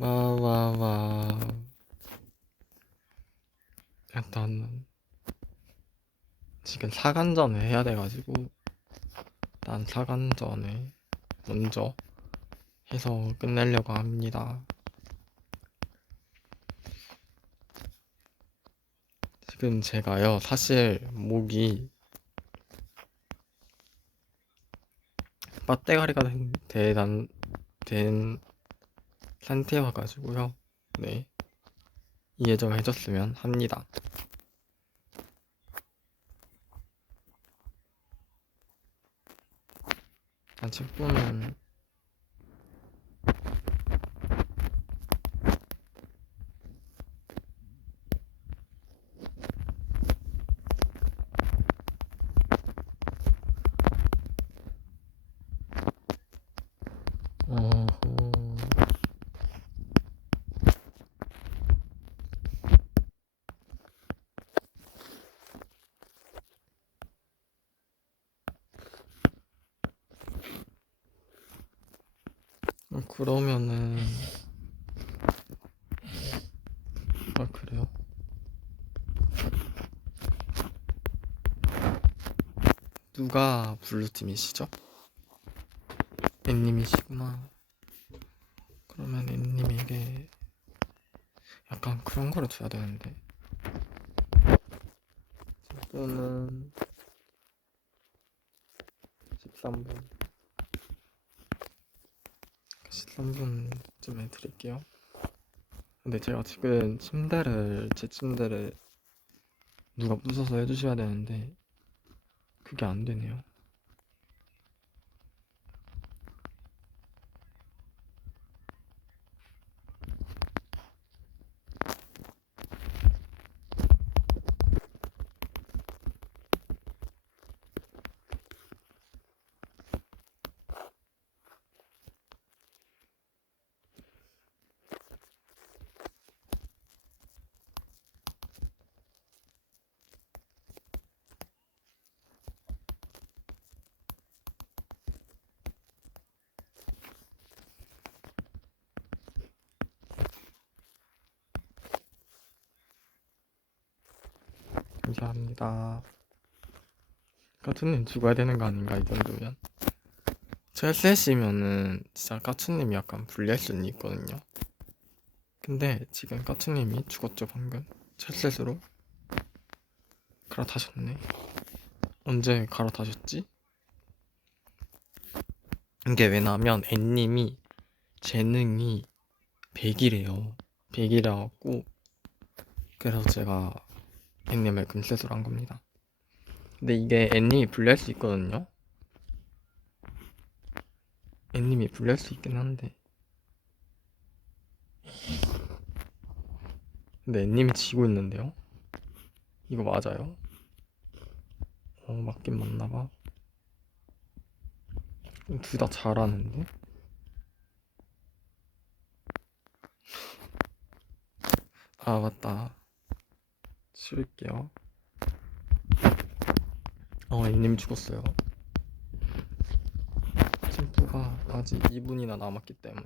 와와와. 일단 지금 사간전을 해야 돼가지고 일단 사간전을 먼저 해서 끝내려고 합니다. 지금 제가요 사실 목이 빠떼가리가 된 상태여가지고요. 네, 이해 좀 해줬으면 합니다. 한 10분은 그러면은 그래요. 누가 블루팀이시죠? 앤님이시구나. 그러면 앤님에게 약간 그런 거를 줘야 되는데. 지금은 13분 13분쯤에 드릴게요. 근데 제가 지금 제 침대를 누가 부숴서 해주셔야 되는데 그게 안 되네요. 감사합니다. 까투님 죽어야 되는 거 아닌가 이 정도면? 첼셋이면은 진짜 까투님이 약간 불리할 수는 있거든요. 근데 지금 까투님이 죽었죠 방금. 첼셋으로 갈아타셨네. 언제 갈아타셨지? 이게 왜냐면 앤님이 재능이 100이래요. 100이라고. 그래서 제가 앤님을 금셋으로 한 겁니다. 근데 이게 앤님이 불리할 수 있거든요. 앤님이 불리할 수 있긴 한데. 근데 앤님이 지고 있는데요. 이거 맞아요? 맞긴 맞나봐. 둘 다 잘하는데? 아 맞다. 치울게요. 앤님 죽었어요. 챔프가 아직 2분이나 남았기 때문에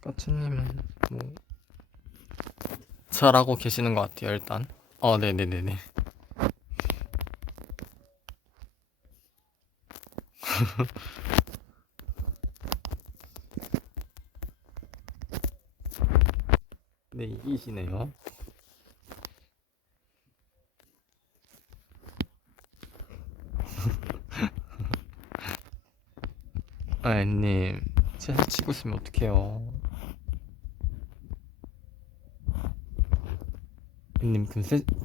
까츠님은 뭐 잘하고 계시는 것 같아요 일단. 네네네네. 네, 이기시네요. 님 채서 치고 있으면 어떡해요. 님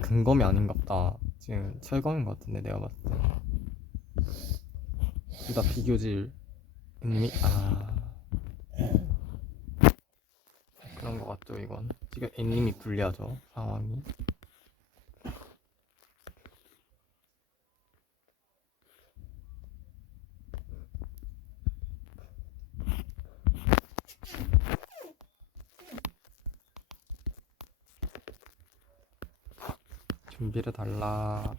근검이 아닌갑다. 지금 철검인 것 같은데 내가 봤을 때. 둘 다 비교질. 님이 그런 것 같죠 이건. 지금 님이 불리하죠 상황이. 준비를 달라.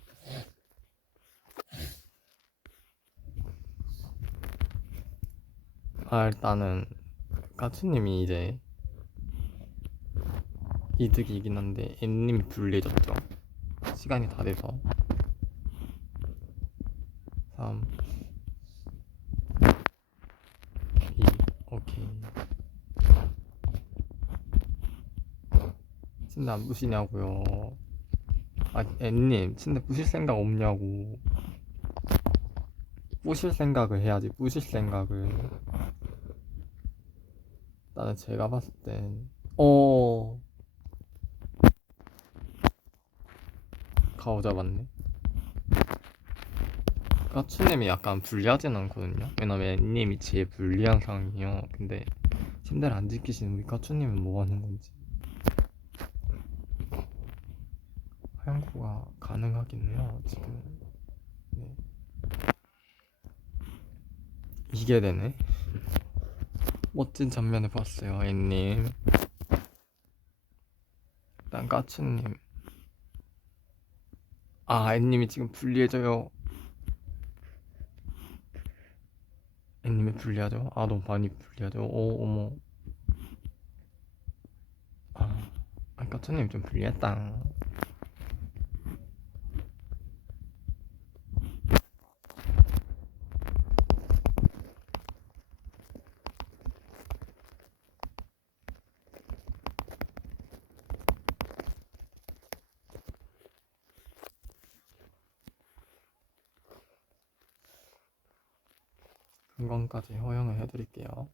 일단은 까츠님이 이제 이득이긴 한데 N님이 불리해졌죠. 시간이 다 돼서 3, 2, 오케이. 침대 안 부시냐고요. 아, N님 침대 부실 생각 없냐고. 부실 생각을 해야지. 부실 생각을. 나는 제가 봤을 땐 가오 잡았네. 까추님이 약간 불리하진 않거든요. 왜냐면 N님이 제일 불리한 상황이에요. 근데 침대를 안 지키시는 우리 까추님은 뭐 하는 건지. 하얀코가 가능하긴 해요 지금. 네. 이게 되네. 멋진 장면을 봤어요 N님. 일단 까추님. 아, N님이 지금 불리해져요. N님이 불리하죠? 아, 너무 많이 불리하죠? 오, 어머. 까추님 좀 불리했다. 금광까지 허용을 해드릴게요.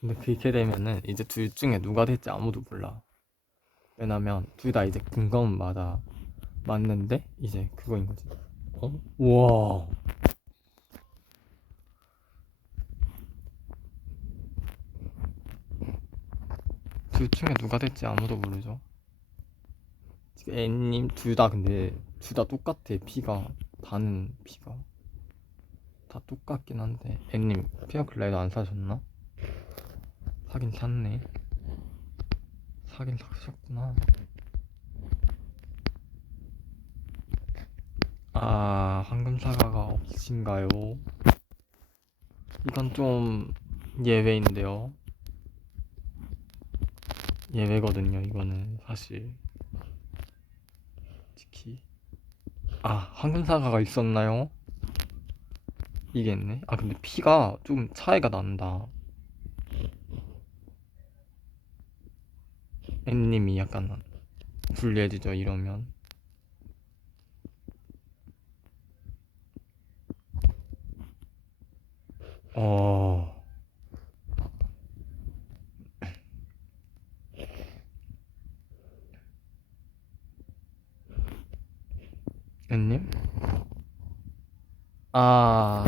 근데 그렇게 되면은 이제 둘 중에 누가 될지 아무도 몰라. 왜냐면 둘 다 이제 금광은 맞는데 이제 그거인 거지. 우와. 둘 중에 누가 될지 아무도 모르죠. 지금 N님 둘 다 근데 둘 다 똑같아. 피가 다는 피가 다 똑같긴 한데 N님 피어 글라이더 안 사셨나? 사긴 샀네. 사긴 사셨구나. 아, 황금 사과가 없으신가요? 이건 좀 예외인데요. 예외거든요. 이거는 사실 특히 황금 사과가 있었나요? 이겠네. 아, 근데 피가 좀 차이가 난다. N님이 약간 불리해지죠 이러면. 어 N님? 아